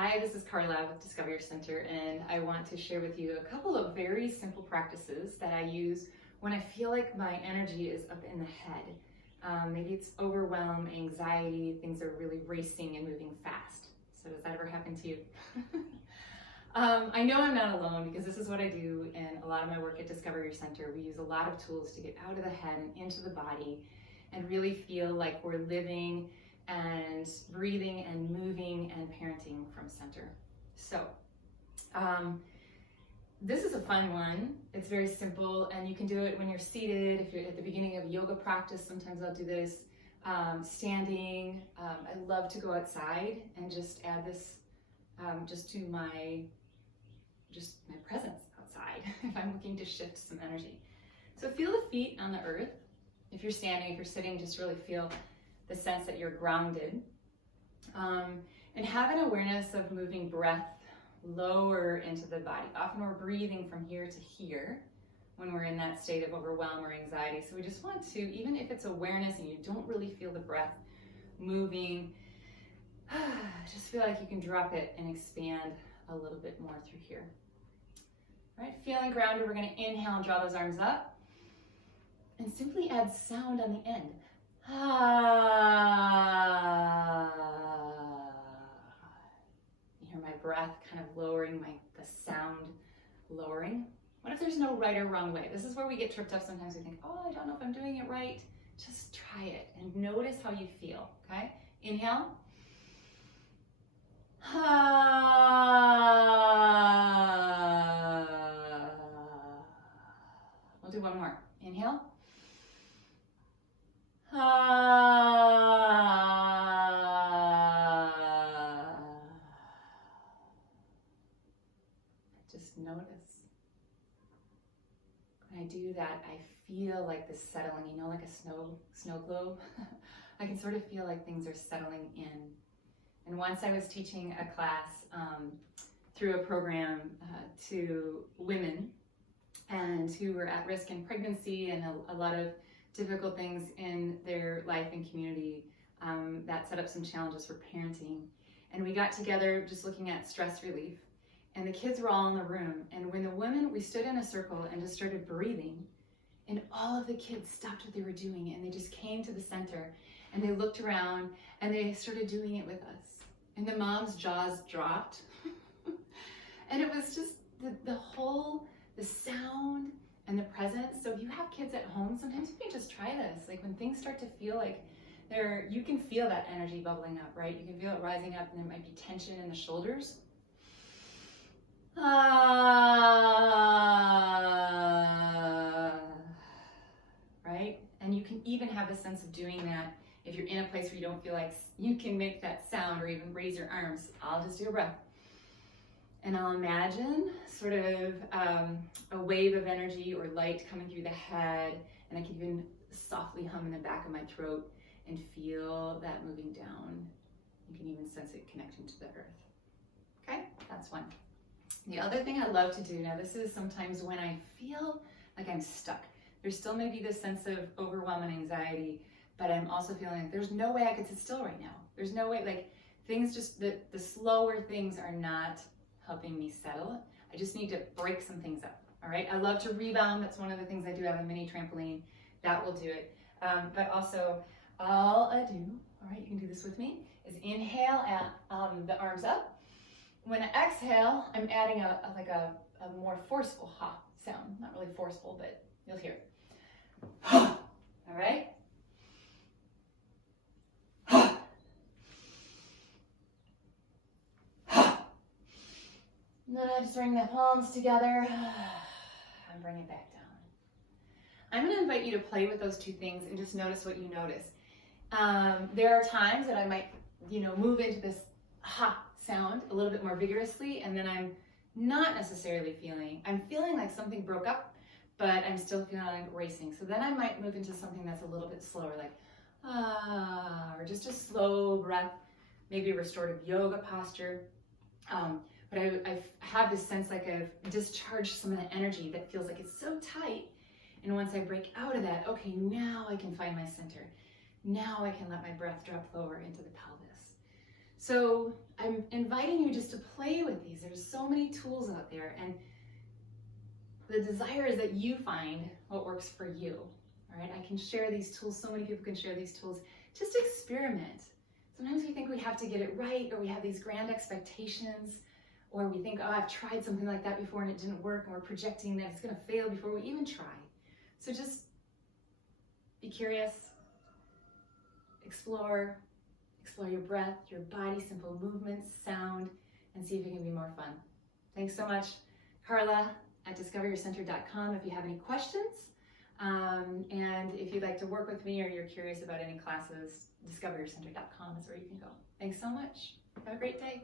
Hi, this is Carla with Discover Your Center, and I want to share with you a couple of very simple practices that I use when I feel like my energy is up in the head. Maybe it's overwhelm, anxiety, things are really racing and moving fast. So does that ever happen to you? I know I'm not alone because this is what I do in a lot of my work at Discover Your Center. We use a lot of tools to get out of the head and into the body and really feel like we're living and breathing and moving and parenting from center. So this is a fun one. It's very simple and you can do it when you're seated. If you're at the beginning of yoga practice, sometimes I'll do this. Standing. I love to go outside and just add this just to my presence outside if I'm looking to shift some energy. So feel the feet on the earth. If you're standing, if you're sitting, just really feel the sense that you're grounded. And have an awareness of moving breath lower into the body. Often we're breathing from here to here when we're in that state of overwhelm or anxiety. So we just want to, even if it's awareness and you don't really feel the breath moving, just feel like you can drop it and expand a little bit more through here. All right, feeling grounded, we're going to inhale and draw those arms up. And simply add sound on the end. You hear my breath kind of lowering, the sound lowering. What if there's no right or wrong way? This is where we get tripped up sometimes. We think, oh, I don't know if I'm doing it right. Just try it and notice how you feel, okay? Inhale. We'll do one more. Inhale. Just notice. When I do that, I feel like the settling, like a snow globe. I can sort of feel like things are settling in. And once I was teaching a class through a program to women and who were at risk in pregnancy and a lot of difficult things in their life and community that set up some challenges for parenting. And we got together just looking at stress relief. And the kids were all in the room. And when the women, we stood in a circle and just started breathing. And all of the kids stopped what they were doing and they just came to the center and they looked around and they started doing it with us. And the mom's jaws dropped. And it was just the sound and the presence. So if you have kids at home, sometimes you can just try this. Like when things start to feel like you can feel that energy bubbling up, right? You can feel it rising up and there might be tension in the shoulders. Right? And you can even have a sense of doing that if you're in a place where you don't feel like you can make that sound or even raise your arms. I'll just do a breath. And I'll imagine sort of a wave of energy or light coming through the head, and I can even softly hum in the back of my throat and feel that moving down. You can even sense it connecting to the earth. Okay, that's one. The other thing I love to do, now this is sometimes when I feel like I'm stuck. There still may be this sense of overwhelm and anxiety, but I'm also feeling like there's no way I could sit still right now. There's no way, like things just, the slower things are not helping me settle. I just need to break some things up, all right? I love to rebound. That's one of the things I do. I have a mini trampoline. That will do it. But also, all I do, all right, you can do this with me, is inhale and the arms up. When I exhale, I'm adding a more forceful ha sound. Not really forceful, but you'll hear it. All right? And then I just bring the palms together and bring it back down. I'm going to invite you to play with those two things and just notice what you notice. There are times that I might, move into this ha sound a little bit more vigorously, and then I'm not necessarily I'm feeling like something broke up, but I'm still feeling like racing. So then I might move into something that's a little bit slower, like or just a slow breath, maybe a restorative yoga posture. But I have this sense like I've discharged some of the energy that feels like it's so tight. And once I break out of that, okay, now I can find my center. Now I can let my breath drop lower into the pelvis. So I'm inviting you just to play with these. There's so many tools out there, and the desire is that you find what works for you. All right, I can share these tools. So many people can share these tools. Just experiment. Sometimes we think we have to get it right, or we have these grand expectations, or we think, oh, I've tried something like that before and it didn't work, and we're projecting that it's going to fail before we even try. So just be curious, explore your breath, your body, simple movements, sound, and see if it can be more fun. Thanks so much, Carla at discoveryourcenter.com if you have any questions. And if you'd like to work with me or you're curious about any classes, discoveryourcenter.com is where you can go. Thanks so much. Have a great day.